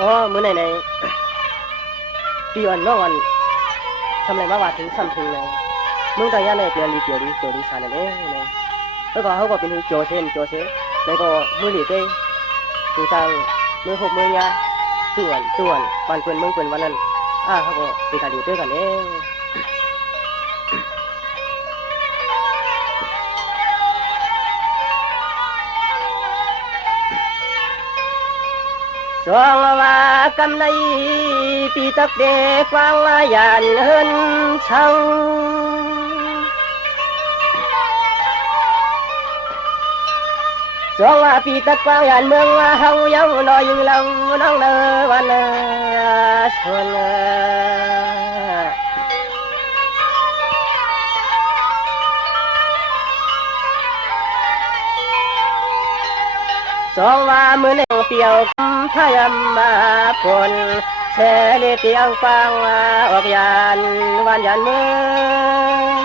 อ๋อมื้อไหนปีอ่อนน้องอ่อนทำไรมาว่าถึงซ้ำถึงเลยมึงตายาในเปียวลีสานั่นเองเนี่ยแล้วก็เขาก็เป็นโจเซนแล้วก็มือหลีเต้ถึงทางมือหกมือยาส่วนปันเปื่อนมึงเปื่อนวันนั้นเขาก็ไปกันอยู่ด้วยกันเองสองว่ากำไรปีตักเดฟังยานเฮินเช่าสองว่าปีตักฟังยานเมืองว่าเฮาเยาน้อยยิงเราน้องเนอวันชนสองว่ามือหนึ่งเปียวคำพยามมาผลแช่เลเตียงฟังออกยานวันยานเมือง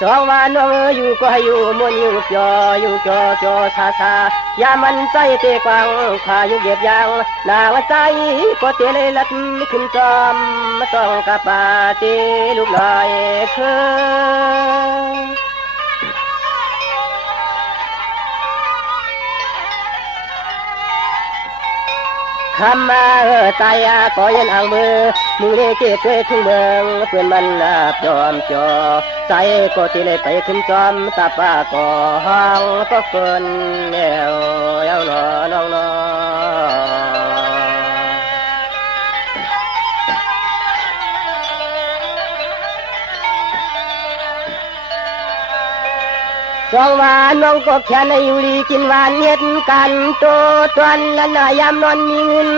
สองว่าน้องอยู่ก็ให้อยู่มวนอยู่จอซายามันใจเตะกวางขาอยู่เก็บยางนาวใจก็เตะเลยลัดขึ้นจอมมาต้องกับปาเตลูกลอยคำมาตายก็ยันอ่างมือมึงเล่เกตด้วยทุ่งเมืองเพื่อนมันยอมจอใจก็ตีเลยไปขึ้นจอมตาป้าก็ห้องก็เกินแนวเย้าหนอน้องนอสองวานน้องก็แค่ในอยู่ดีกินหวานเฮ็ดกันโตตวนและนายามนอนมีเงิน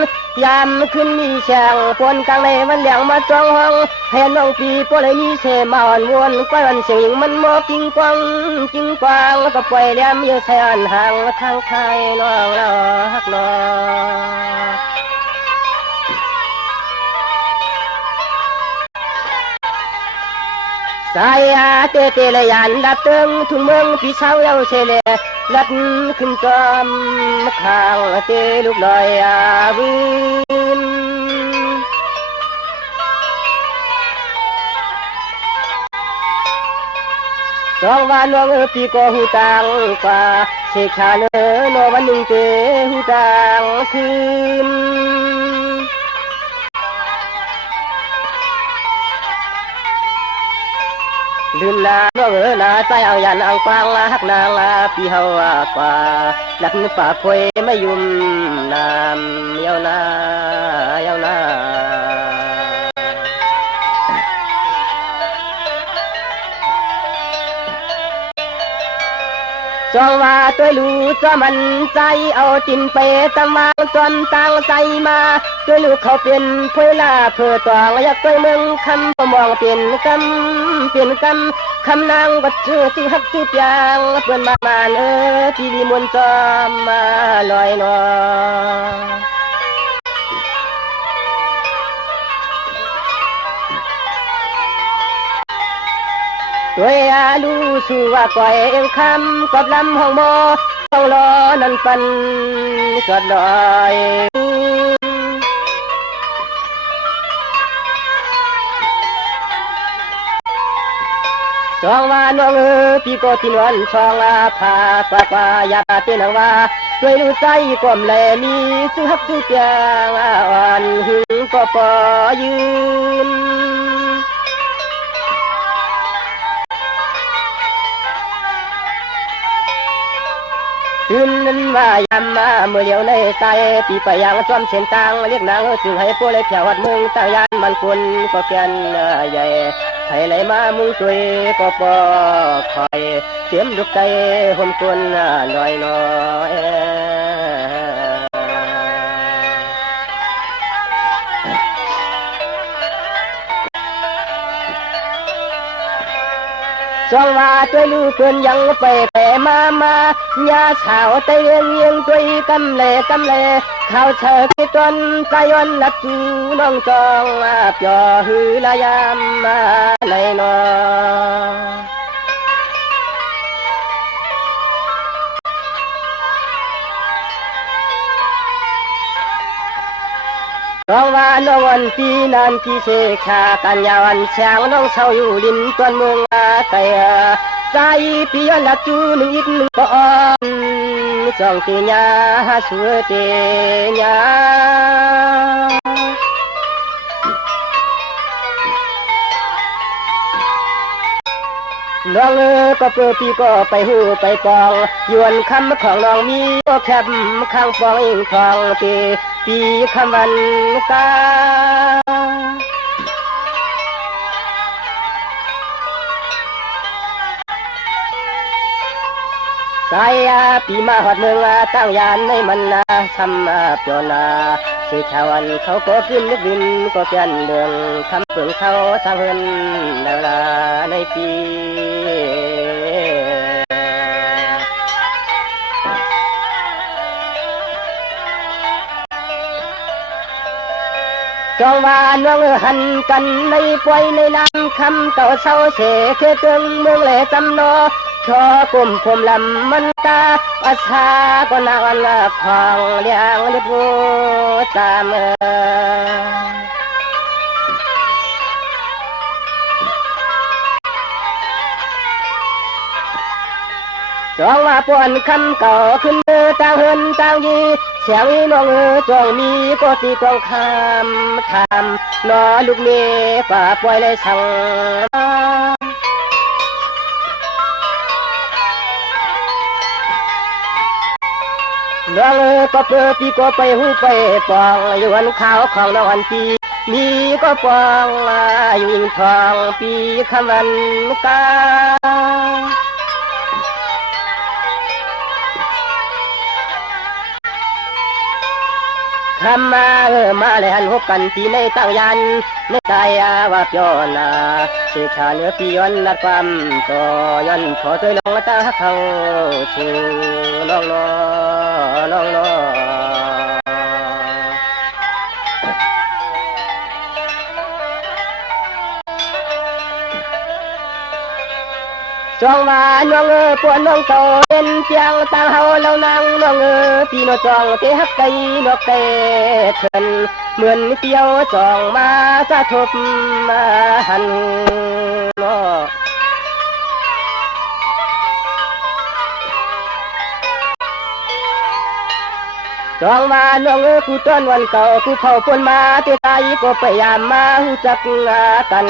ยามขึ้นมีแฉงฝนกลางในมันเหลียงมาจ้องห้องให้น้องปีปล่อยมีเสมาอ่อนวนก้อยวันเสียงมันมอกิ้งกวางแล้วก็ปล่อยแหลมอยู่แทนห่างทางไทยน้องเราฮักน้องสายเตเลยยันดับเติงทุ่งเมืองพี่เช้าเย้าเชเลลัดขึ้นจอมข้างเตลูกลอยวินสองวันน้องปีก็หูต่างกว่าเสกชาเนอนวันหนึ่งเตหูต่างคืนลืมนาน้องนาใจเอายันเอากวางหักนางปีเฮากว่าหลักป่าคอยไม่ยุ่มน้ำเยานาจองว่าตัวรู้จะมันใจเอาจินไปตะมังจนตั้งใจมาตัวลูกเขาเป็นเพลาเพื่อตองอยากตัวเมืองคำประมองเป็นกำคำนางบัดเชื่อที่ฮักที่ยางเพื่อนมาที่ดีมวนจอมมาลอยนอด้วยลูสู่ว่าก่อยเอ็งคำกับลำห้องโมต้องรอนันปันสดลอยสองว่าน้องพี่ก็ที่นวลสองพากว่าอย่าเต้นว่าด้วยรู้ใจกลมแลมีสุฮักสุเปียงอ่อนหึงก็ปอยืนคืนนั้นว่ายามมาเมื่อเลี้ยวในใจปีไปยังจอมเส้นตังเรียกนางจึงให้พวกเลยแถววัดเมืองตายานมันคนก็เพียนใหญ่ไทยไหลมามุงตุยก็ปอคอยเสียมดุกใจห่มคนน้อยสองว่าตัวลูกเกินยังไปมายาสาวเตียงตัวกำเล่ข้าวเธอคิดตนใจวันนัดจูน้องจองเปียหือลายามมาในนอ องว่าน้องวันปีนานกี่เสกชากันยาวันช้างน้องเศร้าอยู่ลินตวนเมืองแต่ใจปีย้อนหลักจูหนึ่งอีกหนึ่งก่อนสองตีญาสวยเตีญาน้องก็เปิดปีก็ไปหูไปปองยวนคำของน้องมีก็แคบข้างฟองอิงทองตีปีคำวันกาสายปีมาหอดเมืองตั้งยานในมันทำเปียวนาสื่อชาววันเขาก็ขึ้นนึกบินก็เปลี่ยนเดืองคำเปลืองเขาทางเฮินแล้วลาในปีจองว่าน้องหันกันในป่วยในน้ำคำต่อเศร้าเสเคยตึงเมืองแหล่จำนอชอกลุ่มผมลำมันตาอาชาก็นาวันละของเลี้ยงเล็บหูตามจองว่าป่วนคำเก่าขึ้นต่างเฮินต่างยีเสียงน้องจองมีก็ตีกองคำทำนอลูกเมียป่าป่วยเลยสั่งน้องก็เปิดปีก็ไปหูไปปองอยู่วันขาวของน้องอันปีมีก็ปองอยู่อิงทองปีคำวันกาคำมาเลยหันหกกันปีในตั้งยันในใจว่าเปียวนาเสียชาเนื้อปีย้อนนัดความต่อยันขอตัวลงตาเขาชูน้องน้องน้องจองว่าน้องปวนน้องโตเป็นเพียงต่างเฮาเรานั่งน้องพี่น้องจองเตะฮักไก่นกเตะเถินเหมือนเปียวจองมาสะทบมาหันน้อจองว่าน้องผู้ต้นวันเก่าผู้เข้าปนมาเตะตายก็พยายามมาหูจักกัน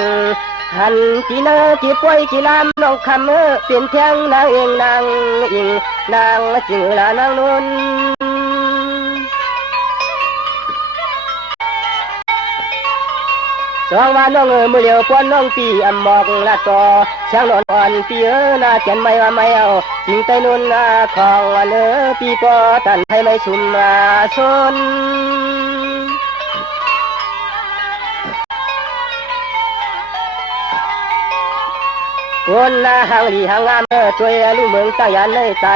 หันกี่นากี่ป่วยกี่ลำน้องคำเปลี่ยนเพียงนางเองนางอิงนางจึงละนางนุ่นจองว่าน้องมือเดียวปวนน้องปีอำมอกละต่อช่างนอนอ่อนปีน่าเขียนไม่ว่าไม่เอาจริงใจนุ่นของวันปีก็ตันให้ไม่ชุมชนคนหางดีหางงามช่วยลูกเมืองตั้งยันในใจ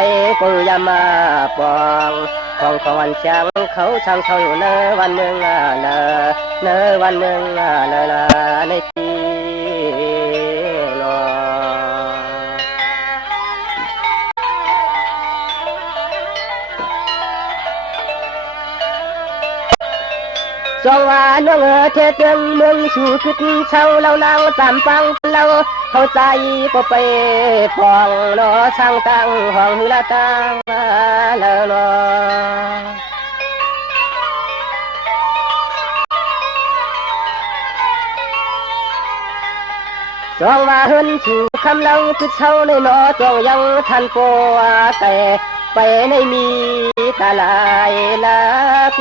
ก็ยามาปองของวันเช้างเขาช่างเขาอยู่เนวันเมืองเนวันเมืองในปีนอจองว่าน้องเทเตืองเมืองสู่ขึ้นเช้าเรานางตามฟังเราเข้าใจก็ไปฟองนอช่างตั้งห้องละตั้งแล้วนอจองว่าเฮินสู่คำเราคือเช้าในนอจองยังทันโปแต่ไปในมีตาลายลัก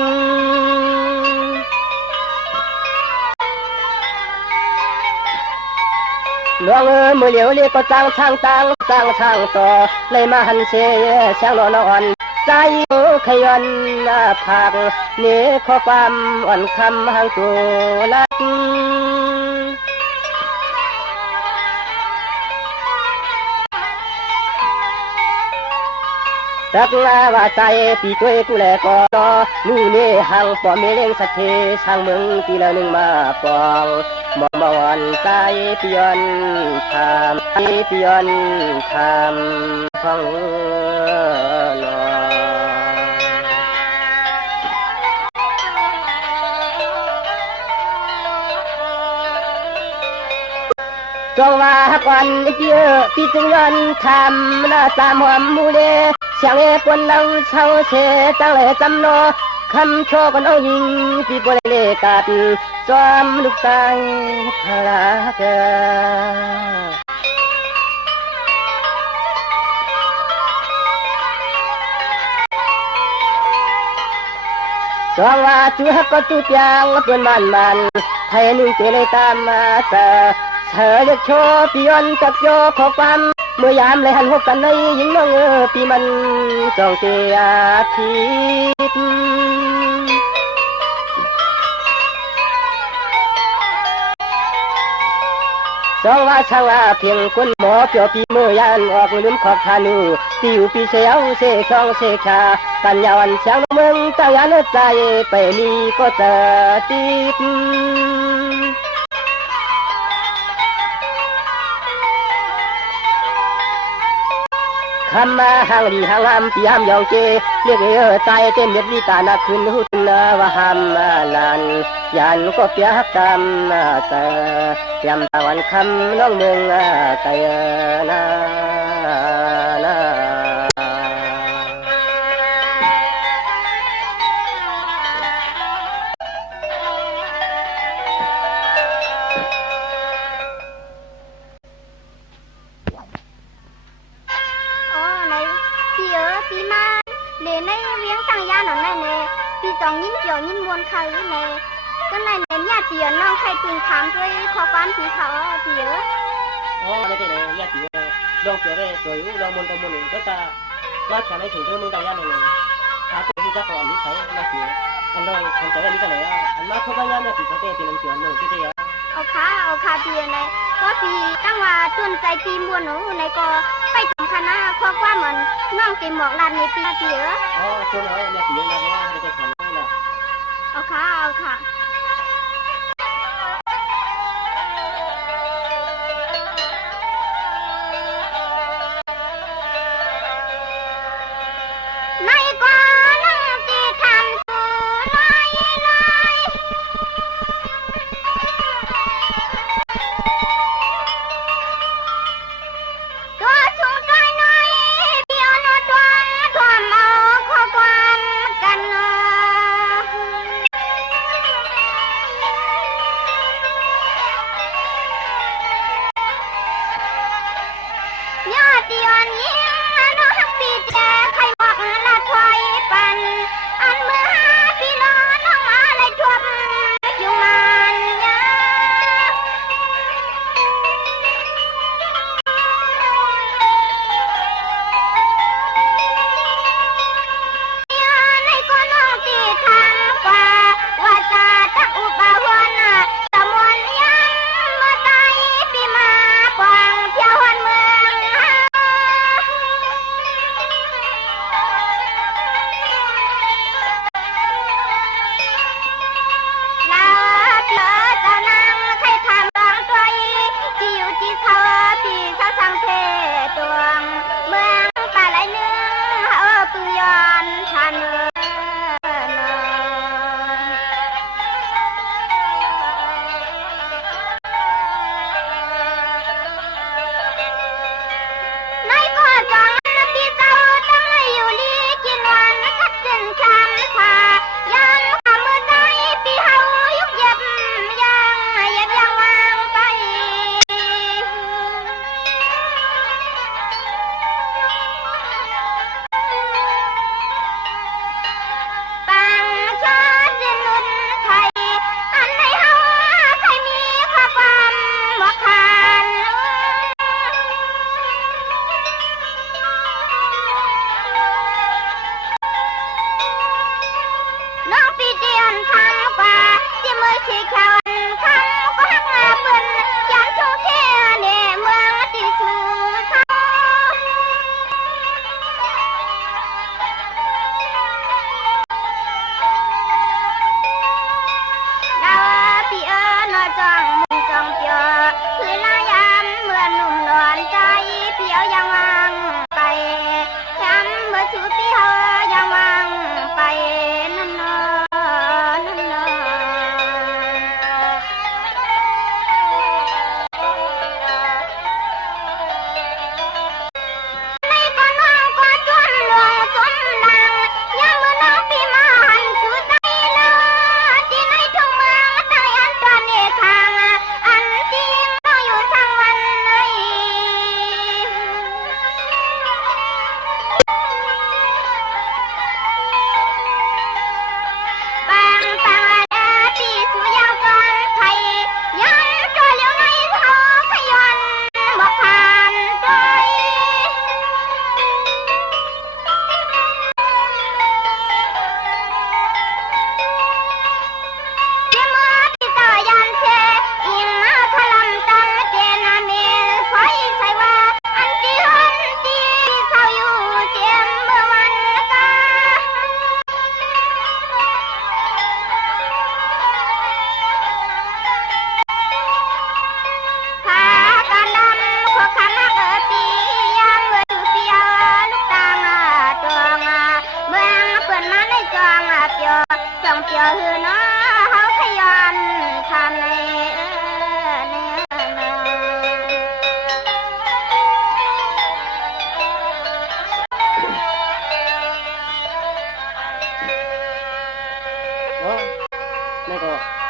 น้องมือเหลียวเรียกก็จ้างช่างต่อเลยมาหันเสียช่างนอนใจขยันผักเนื้อข้อความอ่อนคำหางตัวลักตักลาว่าใจปีตัวกูแลก็รอนู่นนี่หังปอมเมเลี้ยงสักเทช่างมึงปีละหนึ่งมาปองมองวันใจปียนทำปียนทำฟังนอ จงว่าก่อนเยอะพี่จึงยันทำนาตามหอมมูเลเสียงปนเราเช่าเสจังเลยจำโนคำโชกันเอายิงพี่บริเลกัดจอมลูกตายพลาเกจงว่าจูฮักก็จูจางเปืนมันไทยนึงเจเลยตามมาเธอจะโชว์ปียนจับโยขอความเมื่อยามเลยหันหกกันในยิงน้องปีมันจองเตียทิพจองว่าช่างว่าเพียงคนหมอเปียวปีเมื่อยานออกลืมขอบทานูติวปีเสียวเสกช่องเสกชากันยาวันเสียงเมืองตั้งยานใจไปมีก็เจอติดคำมาหางดีหางหามปีหามยองเจเรียกใจเต้นเด็ดลีตานักขึ้นหุ่นว่าหามลานยันก็เปียกกรรมเตยามตะวันคำน้องเมืองไกนาปีมาเลในเวียงตังยาหนอนในปีจองยิ้มเกี่ยวยิ้มมวนใครในก็ในเนี่ยเตียน้องใครจึงถามด้วยขอความสีเขาเตียอ๋อในที่ไหนเนี่ยเตียลองเตียได้สวยลองมนกับมนก็จะมาแข่งในถึงเรื่องมึงตังยาหน่อยหาตัวที่จะก่อนนี้ใช้เนี่ยเตียอันลองทำใจได้นี้กันไหนอันมาทุกอย่างเนี่ยตีเขาเต้ตีน้ำเสียงมึงที่เตียเอาค่ะเตียในก็ปีตั้งว่าจนใจปีมวนหนูในก็ไปถึงคณะข้อความเหมือนน้องเต็มหมอกลานในปีเตียอ๋อจนแล้วเนี่ยเตียนะเนี่ยไม่ได้แข่งนี่นะเอาค่ะในก็น้องตีทำตัวลอยตัวสูงตัวน้อยเดียวโน้ตทวมเอาข้อความกันยอดเดียวนี้น้องปีแจใครบอกละถอยปันอันเมื่อพี่น้องน้องมาเลยชวบอยู่มันยาในก็น้องตีทำกว่าว่าจะตักอุปวันตะมวนยังเมื่อตายปีมากวางเที่ยววันเมือง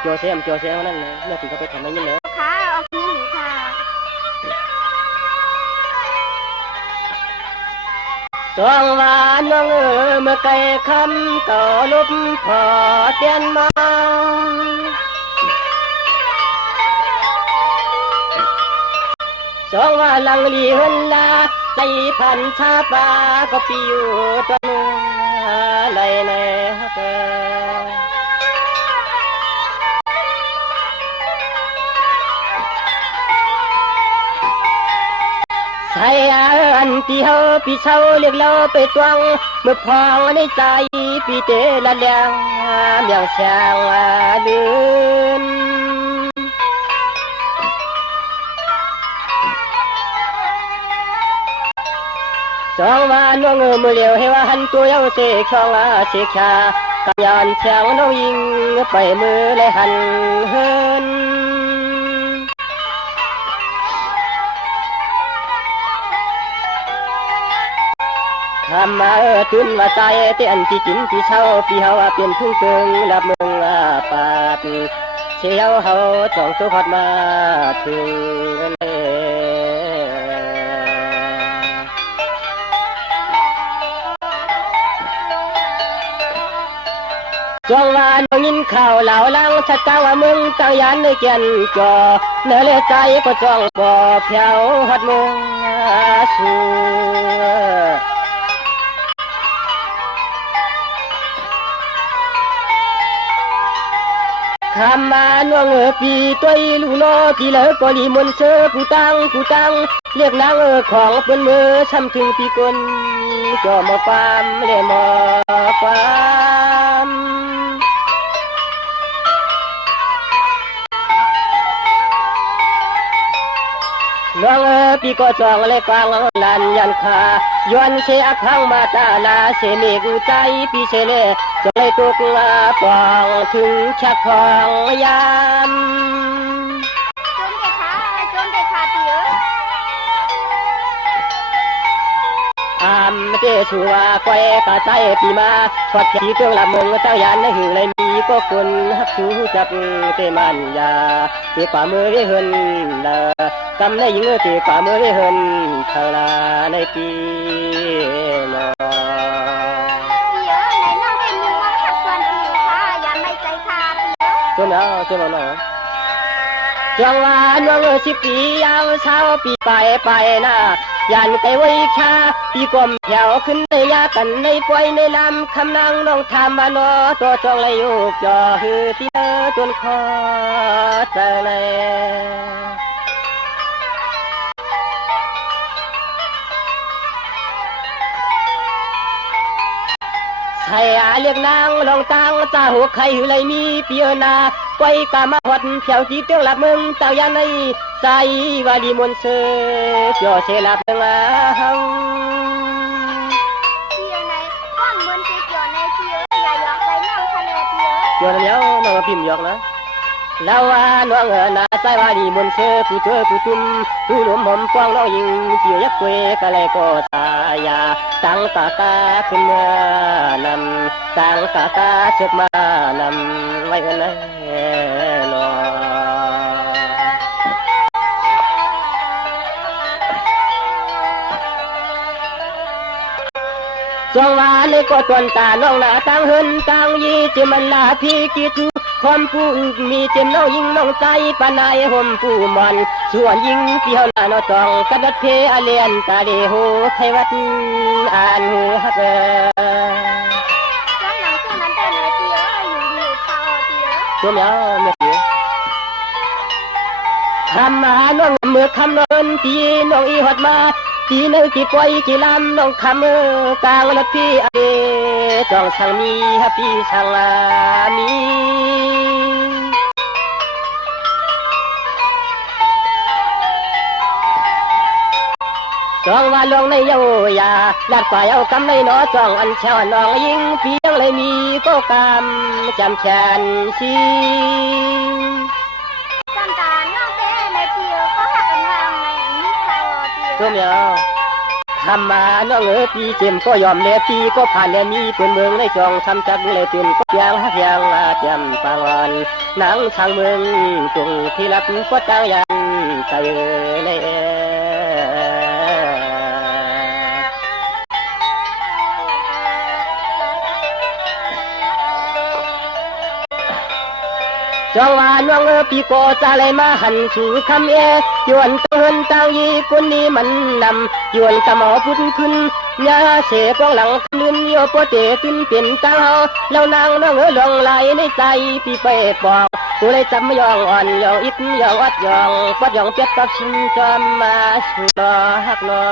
จัวเสียนั่นเลยแม่ถึงเขาไปทำอะไรนี่เลย ค่ะออกนี่หรือค่ะสองว่าน้องเมื่อไกลคำก็ลบพอเตียนมาสองว่าลังลีเฮนลาใจพันชาปาก็ปีอยู่ตัวนึงอะไรในฮักใส่อันที่เฮาปีเช้าเรียกเราไปตวงเมื่อพองในใจปีเตละแดงเมียงแสงลืนสองว่าน้องมือเหลียวให้ว่าหันตัวเยาเสกช่องเสกชากำยานแสงน้องยิงไปมือเลยหันเฮินทำมาตุนว่าใจเต้นที่จินที่เช้าปีเฮาเปลี่ยนทุ่งเกิงรับเมืองปาดเชียวเฮาจ้องตัวขอดมาถึงจงว่าน้องยินข่าวเหล่าลังชัดกาวว่ามึงตั้งยันในเกียนจอเนื้อเลือใจก็จ้องบ่เพียวหัดมึงสู้คำมาน้องปีตัวลูโนที่เหลือก็ลีมนเชอผู้ตังเรียกนางของเปิ้นมือช้ำถึงปีกลจ่อมาปามเลยมาปามน้องปีก็จองเลยกวางลันยันคาย้อนเชอคังมาตาลาเสเมกุใจปีเสเลจงเลยตุกปองถึงชักพองยามจนเด็กขาตีอามเตชัวควายกาใจปีมาทอดผีเครื่องละมึงตั้งยันในหือเลยมีก็คนฮักชูจับเตมันยาเตป่ามือได้เฮินละกำในยิงเตป่ามือได้เฮินทางลาในปีนอเยอะไหนน้องเป็นยังว่าขัดส่วนผิวค่ะอย่าไม่ใจขาดเยอะจนแล้วจนแล้วเนาะจังหวะน้อง10 ปียาวเช้าปีไปนะยันไกไว้ชาปีกลมแถวขึ้นในยากันในป่วยในลำคำนางน้องทำมาโนตัวจองเลยยุกจ่อหือที่เธอจนคอใจเลยใครเรียกนางลองตังตาหัวใครหือเลยมีเปียนาไว้กามาหดเผียวจีเตียงหลับมึงเต่ายันในใจว่าดีมนเสือจ่อเสลับเงาเปียไหนก้อนมือนเปียในเปียอย่าหยอกใจน้องคะแนนเปียจ่อน้ำเย้าน้องพิมพ์หยอกนะแล้วว่าน้องนาใจว่าดีมนเสือผู้ช่วยผู้ตุ้มผู้หนุ่มหอมกว้างน้องยิงเปียยักเวกะเลยก็ตายาตั้งตากาขึ้นมานำตั้งตากาเชือกมานำไว้กันนะนอจงว่าเลยก็ตวนตาน้องหน้าตั้งเฮินตั้งยีจิมันลาพี่กิจความผู้มีเจมน้องยิงน้องใจปานายห่มผู้มันส่วนยิงเปียวหน้าน้อตองกระดัดเพอเลียนตาเดโหไทวัดอ่านหูฮักร้านหนังซึ่งนั้นแต่ในเปียอยู่ข่าวเปียตัวเมียวเมียเปียคำมาน้องเมื่อคำนนตีน้องอีหดมาตีนึกตีปล่อยตีลำน้องคำกลางรถพี่อเดจองช่างมีฮับพี่ช่างมีจองว่าลงในเยายาลาดป่าเอากำในหนอจองอันเช้าน้องยิงเพียงเลยมีก็กำจำแขนชีจำตาน้องเต้ในเปียก็หักกันวางในนี้ข่าวเปียตัวเมียวทำมาน้องปีเจมก็ยอมเลปีก็ผ่านแลมีเป็นเมืองในจองทำจักเลยตื่นก็ยังฮักยังจำปางวัน นางช่างเมืองจงที่รับปดจางยันใจเล่จองว่าน้องปีโกจะเลยมาหันสู่คำยวนต้นตางยีคนนี้มันนำยวนกะหมอพุ่นขึ้นยาเสกองหลังลืนโยโปเตขึ้นเป็นตาเฮาแล้วนางน้องลองไหลในใจปีไปบอกกูเลยจำไม่ยองอ่อนยองอิดยองอัดยองปัดยองเปียกปักชิมจอมมาสุดฮักนอ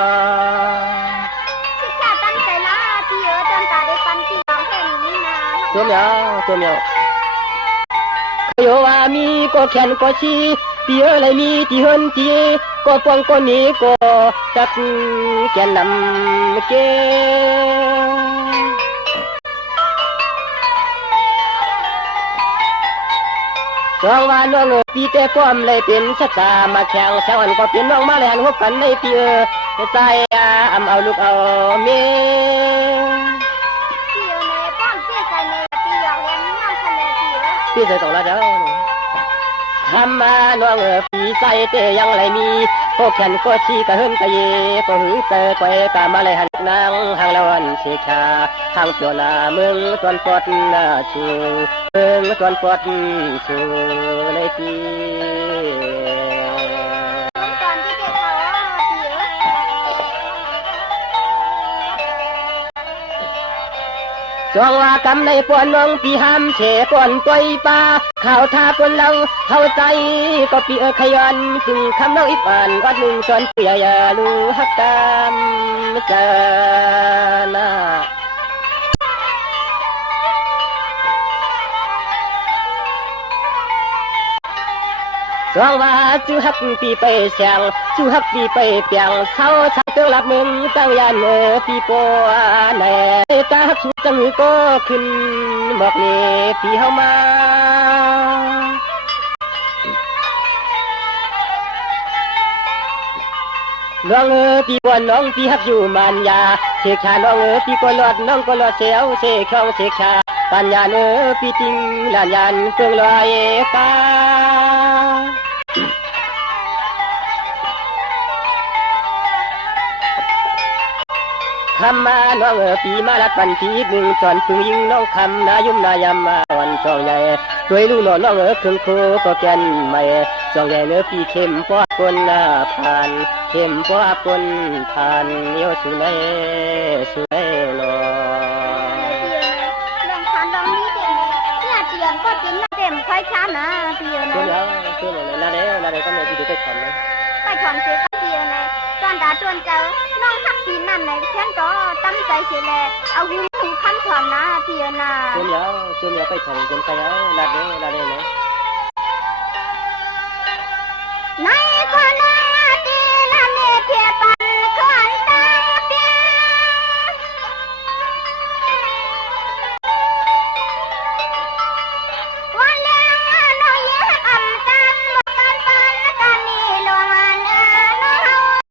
ศึกษาตั้งใจละพี่จนตาได้ฟันพี่ร้องเพลงนี้นะตัวเมียวโยว่ามีก็แขนก็ชีพี่อะไรมีที่เฮินที่ก็ปวงก็นี้ก็จักแกนนำเกสองวันน้องปีแต่ความเลยเป็นชะตามาแข่งแซวันก็เป็นน้องมาแลนหัวกันในปีใจเอาลูกเอาเมีพี่เนป้อนพี่ใจเนพี่อยากเรียนน้องทะเลพี่ใจตรงละเด้อทำมาน้องปีใจเตยังไรมีพวกฉันก็ชี้กะเฮินกะเยก็หือเตะไปกะมาเลยหันนางหางละวันเสชาหางตัวนาเมืองตอนปอดนาชูเมืองตอนปอดชูในปีจองว่ากำในปวนน้องปีห้ามเฉปวนตัวป่าข่าวทาปนเราเข้าใจก็ปีขยันถึงคำน้องอีกอ่านวัดหนึ่งจนเปียอย่าลูฮักกามเจนาจองว่าจูฮักปีไปเสียงจูฮักปีไปเปียงเช้าชายเตือหลับมึงตั้งยานปีโปแน่ตาฮักสุดจังก็ขึ้นบอกนี่ปีเฮามาน้องปีกวนน้องปีฮักอยู่มันยาเสกชาน้องปีกวนหลอดน้องก็หลอดเสียวเสกช่องเสกชาปัญญาปีจริงลานยานเกิงลอยฟ้าคำมาน้องปีมาลัดปันทีหนึ่งจอนพึงยิงน้องคำนายุ่มนายำมาวันจองใหญ่ด้วยลูกน้องน้องเครื่องโคก็แกนไม่จองใหญ่ปีเข้มป้อปนผ่านเข้มป้อปนผ่านโยสุนัยสุนัยนอลองทานลองนี้เต็มเนี่ยเตียนก็กินเต็มค่อยช้านะพี่นะตัวเลยนาเด้ก็ไม่พี่ดูไปถอนเลยไปถอนเสียพี่นะตอนดาจวนเจอน้องทักปีนั่นไหนเพื่อนก็ตั้งใจเสียเลยเอาหูคำถอนนะพี่นะตัวไปถอนจนไปแล้วนาเด้เนาะ